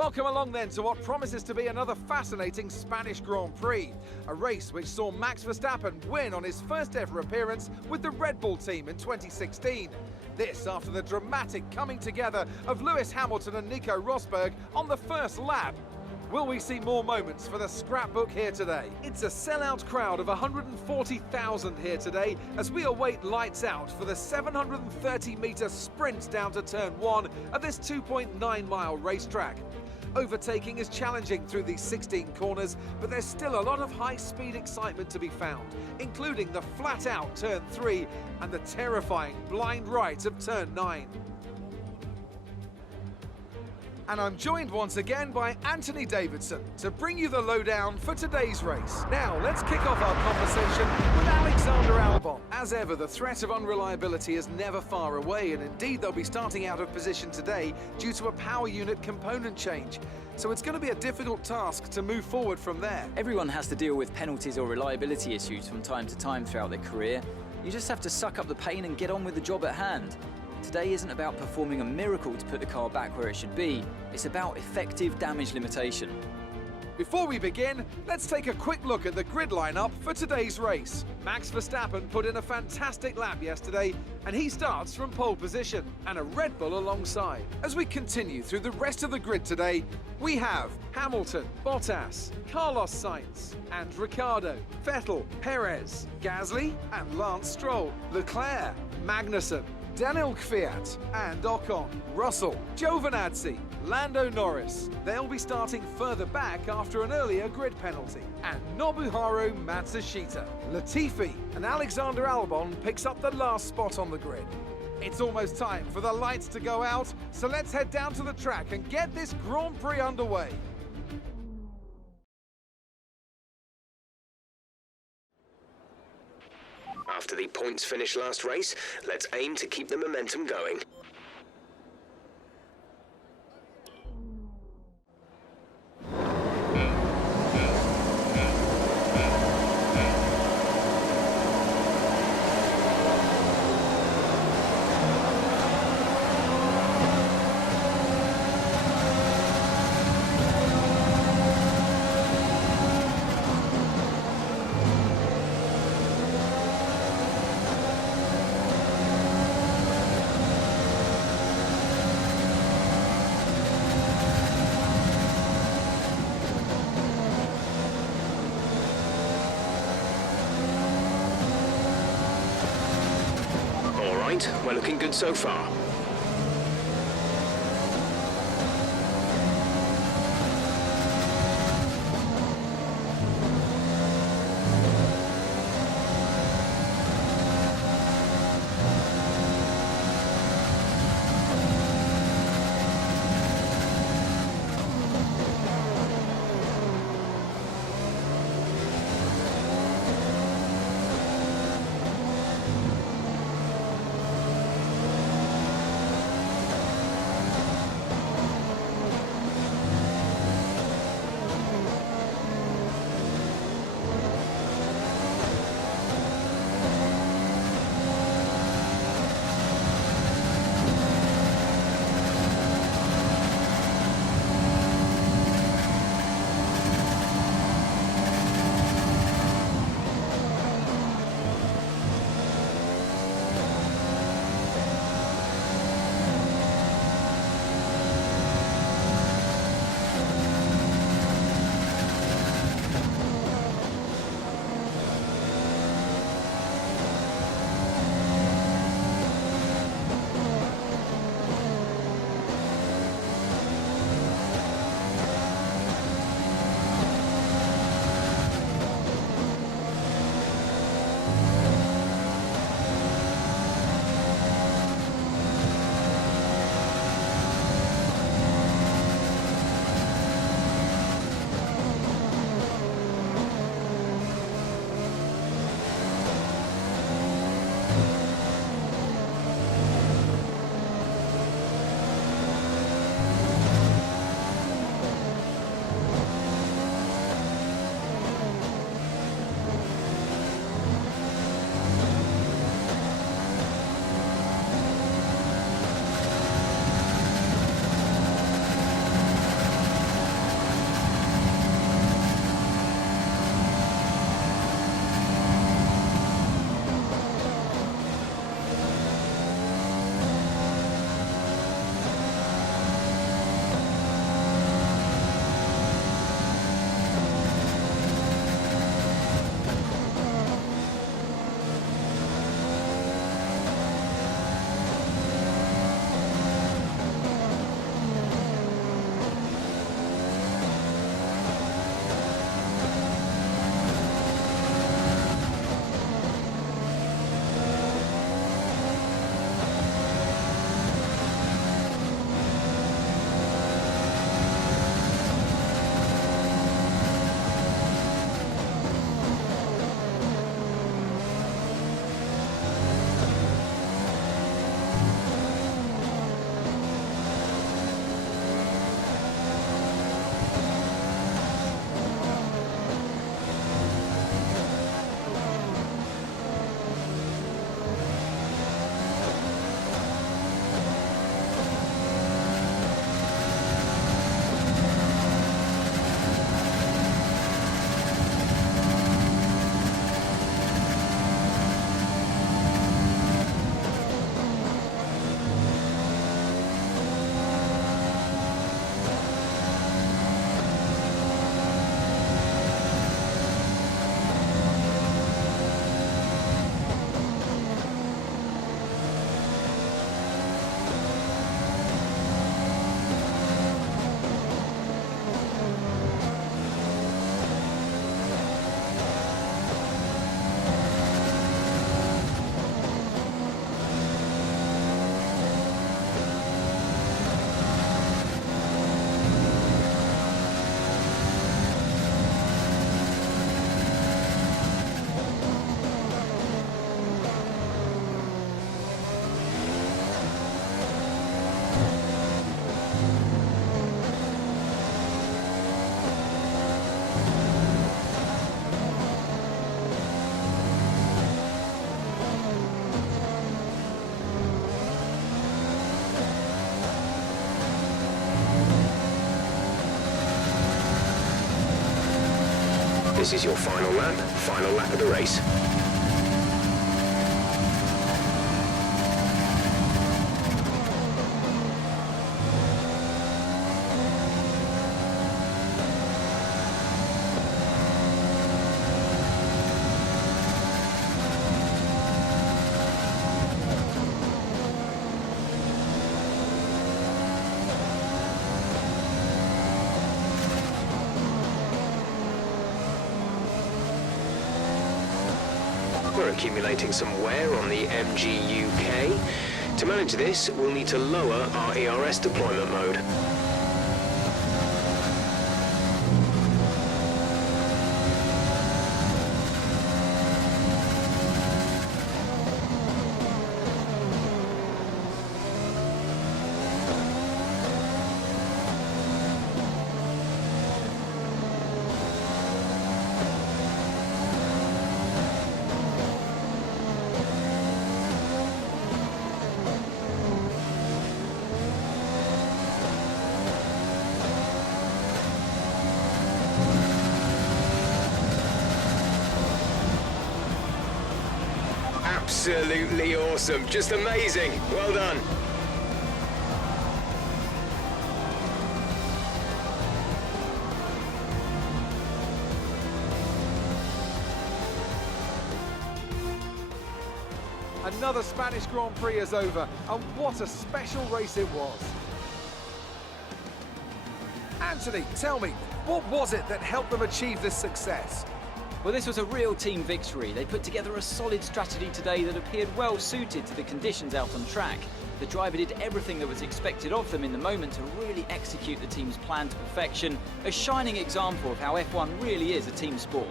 Welcome along then to what promises to be another fascinating Spanish Grand Prix, a race which saw Max Verstappen win on his first ever appearance with the Red Bull team in 2016. This after the dramatic coming together of Lewis Hamilton and Nico Rosberg on the first lap. Will we see more moments for the scrapbook here today? It's a sellout crowd of 140,000 here today as we await lights out for the 730-metre sprint down to turn 1 of this 2.9-mile racetrack. Overtaking is challenging through these 16 corners, but there's still a lot of high-speed excitement to be found, including the flat-out turn 3 and the terrifying blind right of turn 9. And I'm joined once again by Anthony Davidson to bring you the lowdown for today's race. Now, let's kick off our conversation with Alexander Albon. As ever, the threat of unreliability is never far away, and indeed they'll be starting out of position today due to a power unit component change. So it's going to be a difficult task to move forward from there. Everyone has to deal with penalties or reliability issues from time to time throughout their career. You just have to suck up the pain and get on with the job at hand. Today isn't about performing a miracle to put the car back where it should be. It's about effective damage limitation. Before we begin, let's take a quick look at the grid lineup for today's race. Max Verstappen put in a fantastic lap yesterday, and he starts from pole position and a Red Bull alongside. As we continue through the rest of the grid today, we have Hamilton, Bottas, Carlos Sainz and Ricciardo, Vettel, Perez, Gasly and Lance Stroll, Leclerc, Magnussen, Daniel Kvyat and Ocon, Russell, Giovinazzi, Lando Norris. They'll be starting further back after an earlier grid penalty. And Nobuharu Matsushita, Latifi and Alexander Albon picks up the last spot on the grid. It's almost time for the lights to go out, so let's head down to the track and get this Grand Prix underway. After the points finish last race, let's aim to keep the momentum going. We're looking good so far. This is your final lap of the race. We're accumulating some wear on the MGUK. To manage this, we'll need to lower our ERS deployment mode. Absolutely awesome, just amazing. Well done. Another Spanish Grand Prix is over, and what a special race it was. Anthony, tell me, what was it that helped them achieve this success? Well, this was a real team victory. They put together a solid strategy today that appeared well suited to the conditions out on track. The driver did everything that was expected of them in the moment to really execute the team's plan to perfection, a shining example of how F1 really is a team sport.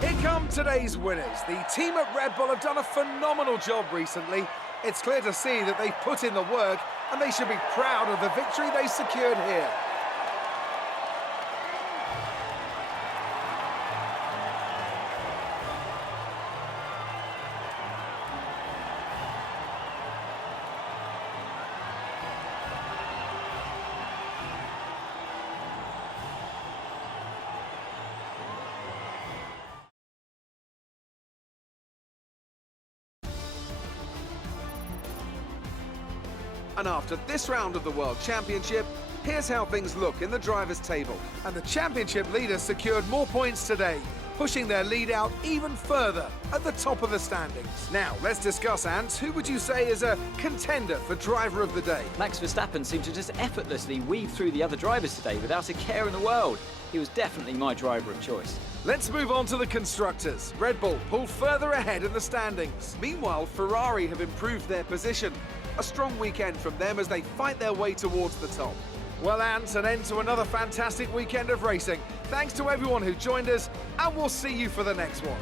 Here come today's winners. The team at Red Bull have done a phenomenal job recently. It's clear to see that they've put in the work, and they should be proud of the victory they secured here. And after this round of the World Championship, here's how things look in the drivers' table. And the championship leaders secured more points today, pushing their lead out even further at the top of the standings. Now, let's discuss, Ant. Who would you say is a contender for driver of the day? Max Verstappen seemed to just effortlessly weave through the other drivers today without a care in the world. He was definitely my driver of choice. Let's move on to the constructors. Red Bull pulled further ahead in the standings. Meanwhile, Ferrari have improved their position. A strong weekend from them as they fight their way towards the top. Well, Ant, an end to another fantastic weekend of racing. Thanks to everyone who joined us, and we'll see you for the next one.